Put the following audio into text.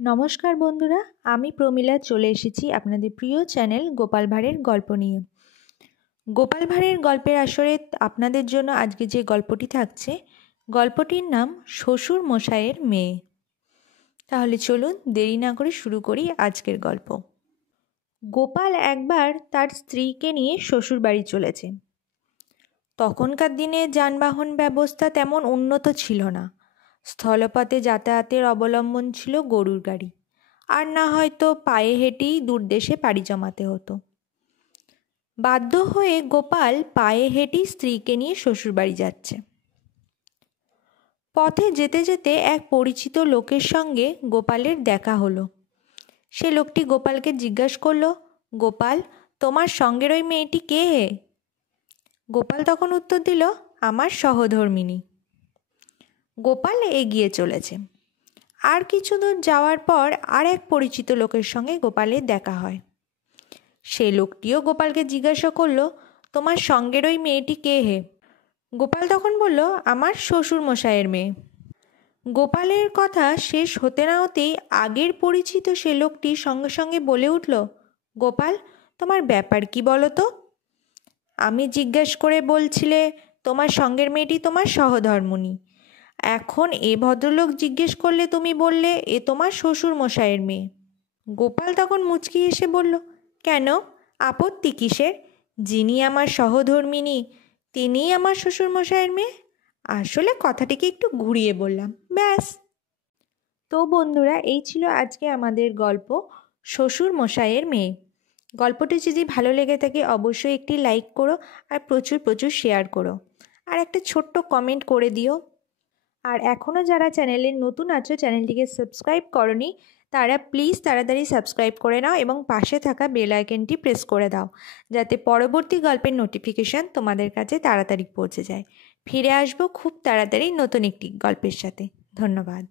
নমস্কার বন্ধুরা, আমি প্রমীলা চলে এসেছি আপনাদের প্রিয় চ্যানেল গোপাল ভাঁড়ের গল্প নিয়ে। গোপাল ভাঁড়ের গল্পের আসরে আপনাদের জন্য আজকে যে গল্পটি থাকছে, গল্পটির নাম শ্বশুর মশাইয়ের মেয়ে। তাহলে চলুন দেরি না করে শুরু করি আজকের গল্প। গোপাল একবার তার স্ত্রীকে নিয়ে শ্বশুর বাড়ি চলেছে। তখনকার দিনে যানবাহন ব্যবস্থা তেমন উন্নত ছিল না। স্থলপথে যাতায়াতের অবলম্বন ছিল গরুর গাড়ি, আর না হয়তো পায়ে হেঁটেই দূরদেশে পাড়ি জমাতে হতো। বাধ্য হয়ে গোপাল পায়ে হেঁটেই স্ত্রীকে নিয়ে শ্বশুরবাড়ি যাচ্ছে। পথে যেতে যেতে এক পরিচিত লোকের সঙ্গে গোপালের দেখা হলো। সে লোকটি গোপালকে জিজ্ঞাসা করলো, গোপাল, তোমার সঙ্গের ওই মেয়েটি কে হে? গোপাল তখন উত্তর দিল, আমার সহধর্মিণী। গোপাল এগিয়ে চলেছে। আর কিছু দূর যাওয়ার পর আর এক পরিচিত লোকের সঙ্গে গোপালের দেখা হয়। সে লোকটিও গোপালকে জিজ্ঞাসা করলো, তোমার সঙ্গের ওই মেয়েটি কে হে? গোপাল তখন বলল, আমার শ্বশুর মশাইয়ের মেয়ে। গোপালের কথা শেষ হতে না হতেই আগের পরিচিত সে লোকটি সঙ্গে সঙ্গে বলে উঠল, গোপাল, তোমার ব্যাপার কি বলো তো? আমি জিজ্ঞেস করে বলছিলে তোমার সঙ্গের মেয়েটি তোমার সহধর্মিণী, এখন এ ভদ্রলোক জিজ্ঞেস করলে তুমি বললে এ তোমার শ্বশুর মশাইয়ের মেয়ে। গোপাল তখন মুচকি হেসে বলল, কেন, আপত্তি কিসের? যিনি আমার সহধর্মিণী তিনিই আমার শ্বশুর মশাইয়ের মেয়ে। আসলে কথাটিকে একটু ঘুরিয়ে বললাম, ব্যাস। তো বন্ধুরা, এই ছিল আজকে আমাদের গল্প শ্বশুর মশাইয়ের মেয়ে। গল্পটি যদি ভালো লেগে থাকে অবশ্যই একটি লাইক করো আর প্রচুর প্রচুর শেয়ার করো, আর একটা ছোট্ট কমেন্ট করে দিও। আর এখনও যারা চ্যানেলে নতুন আছো, চ্যানেলটিকে সাবস্ক্রাইব করনি, তারা প্লিজ তাড়াতাড়ি সাবস্ক্রাইব করে নাও এবং পাশে থাকা বেল আইকনটি প্রেস করে দাও, যাতে পরবর্তী গল্পের নোটিফিকেশান তোমাদের কাছে তাড়াতাড়ি পৌঁছে যায়। ফিরে আসবো খুব তাড়াতাড়ি নতুন একটি গল্পের সাথে। ধন্যবাদ।